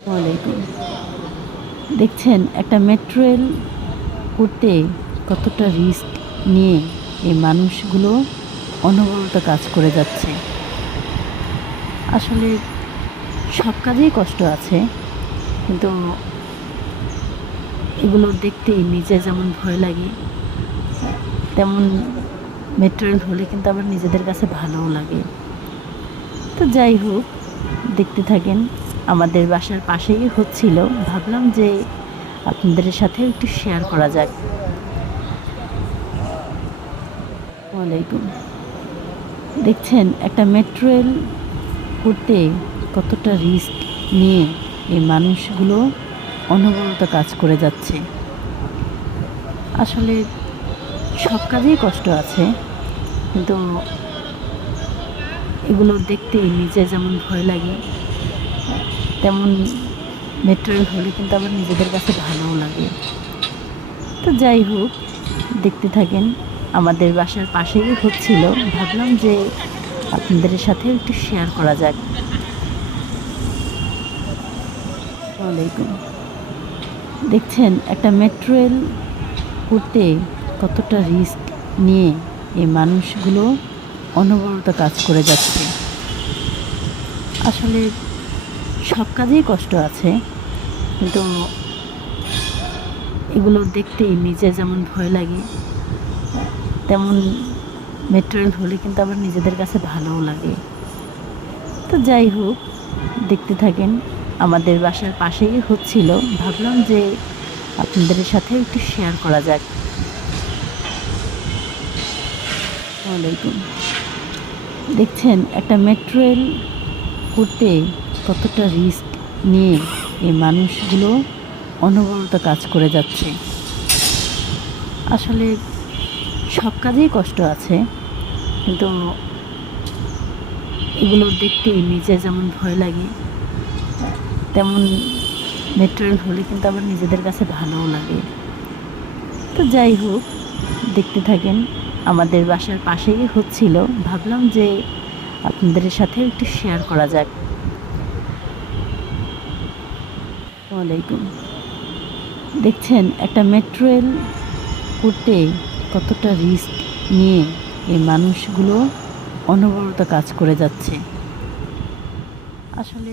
ওয়ালাইকুম। দেখছেন একটা মেট্রো রেল করতে কতটা রিস্ক নিয়ে এই মানুষগুলো অনবরত কাজ করে যাচ্ছে। আসলে সব কাজেই কষ্ট আছে, কিন্তু এগুলো দেখতেই নিজের যেমন ভয় লাগে, তেমন মেট্রো রেল হলে কিন্তু আবার নিজেদের কাছে ভালোও লাগে। তো যাই হোক, দেখতে থাকেন। আমাদের বাসার পাশেই হচ্ছিল, ভাবলাম যে আপনাদের সাথে একটু শেয়ার করা যাক। ওয়ালাইকুম। দেখছেন একটা মেট্রো রেল করতে কতটা রিস্ক নিয়ে এই মানুষগুলো অনবরত কাজ করে যাচ্ছে। আসলে সব কাজেই কষ্ট আছে, কিন্তু এগুলো দেখতেই নিজের যেমন ভয় লাগে, তেমন মেট্রো রেল হলে কিন্তু আবার নিজেদের কাছে ভালোও লাগে। তো যাই হোক, দেখতে থাকেন। আমাদের বাসার পাশেই হচ্ছিল, ভাবলাম যে আপনাদের সাথে একটু শেয়ার করা যাক। ওয়ালাইকুম। দেখছেন একটা মেট্রো রেল করতে কতটা রিস্ক নিয়ে এই মানুষগুলো অনবরত কাজ করে যাচ্ছে। আসলে সব কাজেই কষ্ট আছে, কিন্তু এগুলো দেখতেই নিজের যেমন ভয় লাগে, তেমন মেট্রো রেল হলে কিন্তু আবার নিজেদের কাছে ভালোও লাগে। তো যাই হোক, দেখতে থাকেন। আমাদের বাসার পাশেই হচ্ছিল, ভাবলাম যে আপনাদের সাথে একটু শেয়ার করা যাক। ওয়ালাইকুম। দেখছেন একটা মেট্রো রেল করতে কতটা রিস্ক নিয়ে এই মানুষগুলো অনবরত কাজ করে যাচ্ছে। আসলে সব কাজেই কষ্ট আছে, কিন্তু এগুলো দেখতেই নিজের যেমন ভয় লাগে, তেমন মেট্রো রেল হলে কিন্তু আবার নিজেদের কাছে ভালোও লাগে। তো যাই হোক, দেখতে থাকেন। আমাদের বাসার পাশেই হচ্ছিল, ভাবলাম যে আপনাদের সাথে একটু শেয়ার করা যাক। ওয়ালাইকুম। দেখছেন একটা মেট্রো রেল করতে কতটা রিস্ক নিয়ে এই মানুষগুলো অনবরত কাজ করে যাচ্ছে। আসলে